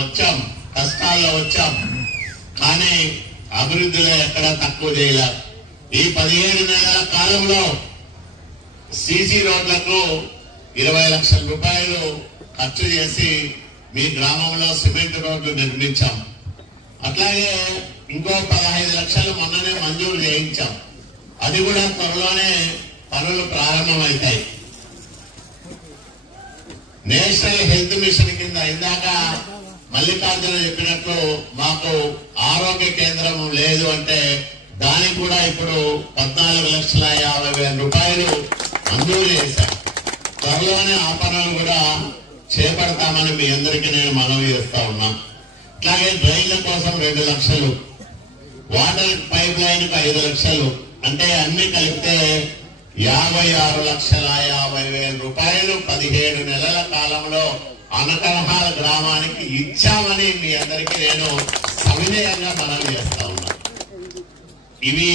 వచ్చాం, కష్టాల్లో వచ్చాం, కానీ అభివృద్ధిలో ఎక్కడా తక్కువ చేయలే. ఈ 17 నెలల కాలంలో సీసీ రోడ్లకు 20 లక్షల రూపాయలు ఖర్చు చేసి మీ గ్రామంలో సిమెంట్ రోడ్లు నిర్మించాం. అట్లాగే ఇంకో 15 లక్షలు మొన్ననే మంజూరు చేయించాం. అది కూడా త్వరలోనే పనులు ప్రారంభమవుతాయి. నేషనల్ హెల్త్ మిషన్ కింద ఇందాక మల్లికార్జున చెప్పినట్లు మాకు ఆరోగ్య కేంద్రం లేదు అంటే దానికి కూడా ఇప్పుడు 14,50,000 రూపాయలు మంజూరు చేశారు. త్వరలోనే ఆ పనులు కూడా చేపడతామని మీ అందరికీ నేను మనవి చేస్తా ఉన్నా. అట్లాగే డ్రైన్ల కోసం 2 లక్షలు, వాటర్ పైప్ లైన్ కు 5 లక్షలు, అంటే అన్ని కలిపితే 56,50,000 రూపాయలు 17 నెలల కాలంలో అనకరహాల గ్రామానికి ఇచ్చామని మీ అందరికీ నేను సవినయంగా మనవి చేస్తా ఉన్నా. ఇవి